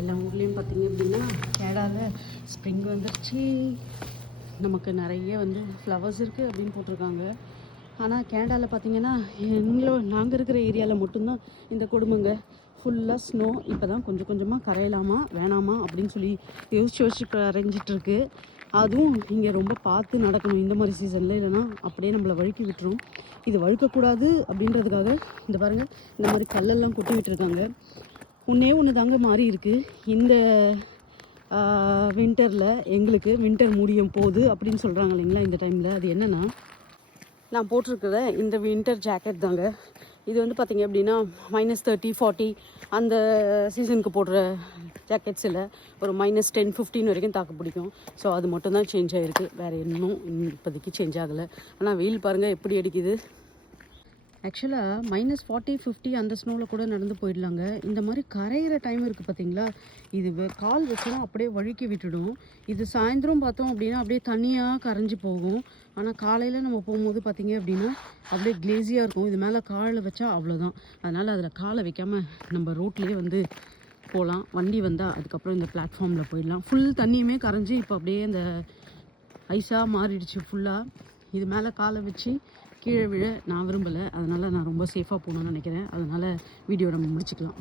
எல்லா ஊர்லேயும் பார்த்திங்க அப்படின்னா கேடாவில் ஸ்ப்ரிங் வந்துருச்சு. நமக்கு நிறைய வந்து ஃப்ளவர்ஸ் இருக்குது அப்படின்னு போட்டிருக்காங்க. ஆனால் கேனடாவில் பார்த்திங்கன்னா நாங்கள் இருக்கிற ஏரியாவில் மட்டும்தான் இந்த கொடுமைங்க. ஃபுல்லாக ஸ்னோ. இப்போ தான் கொஞ்சம் கொஞ்சமாக கரையலாமா வேணாமா அப்படின்னு சொல்லி யோசிச்சு கரைஞ்சிட்ருக்கு. அதுவும் இங்கே ரொம்ப பார்த்து நடக்கணும் இந்த மாதிரி சீசனில், இல்லைன்னா அப்படியே நம்மளை வழுக்கி விட்டுரும். இது வழுக்கக்கூடாது அப்படின்றதுக்காக இந்த பாருங்கள், இந்த மாதிரி கல்லெல்லாம் கொட்டி விட்டுருக்காங்க. ஒன்று தாங்க மாறி இருக்குது இந்த வின்டரில். எங்களுக்கு வின்டர் முடியும் போகுது அப்படின்னு சொல்கிறாங்க இல்லைங்களா இந்த டைமில். அது என்னென்னா, நான் போட்டிருக்கிற இந்த வின்டர் ஜாக்கெட் தாங்க. இது வந்து பார்த்திங்க அப்படின்னா -30, 40 அந்த சீசனுக்கு போடுற ஜாக்கெட்ஸ் இல்லை, ஒரு -10, 15 வரைக்கும் தாக்கு பிடிக்கும். ஸோ அது மட்டும்தான் சேஞ்ச் ஆகிருக்கு, வேறு இன்னும் இப்போதைக்கு சேஞ்ச் ஆகலை. ஆனால் வெயில் பாருங்கள் எப்படி அடிக்குது. ஆக்சுவலாக -40, 50 அந்த ஸ்னோவில் கூட நடந்து போயிடலாங்க. இந்த மாதிரி கரையிற டைம் இருக்குது பார்த்தீங்களா, இது கால் வச்சுனா அப்படியே வழுக்கி விட்டுடும். இது சாயந்தரம் பார்த்தோம் அப்படின்னா அப்படியே தனியாக கரைஞ்சி போகும். ஆனால் காலையில் நம்ம போகும்போது பார்த்திங்க அப்படின்னா அப்படியே கிளேஸியாக இருக்கும். இது மேலே காலை வச்சா அவ்வளோதான். அதனால் அதில் காலை வைக்காமல் நம்ம ரோட்லேயே வந்து போகலாம். வண்டி வந்தால் அதுக்கப்புறம் இந்த பிளாட்ஃபார்மில் போயிடலாம். ஃபுல் தண்ணியுமே கரைஞ்சி இப்போ அப்படியே இந்த ஐஸாக மாறிடுச்சு ஃபுல்லாக. இது மேலே காலை வச்சு கீழே விழ நான் விரும்பலை. அதனால் நான் ரொம்ப சேஃபாக போகணுன்னு நினைக்கிறேன். அதனால் வீடியோ நம்ம முடிச்சுக்கலாம்.